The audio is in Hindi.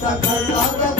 Yeah.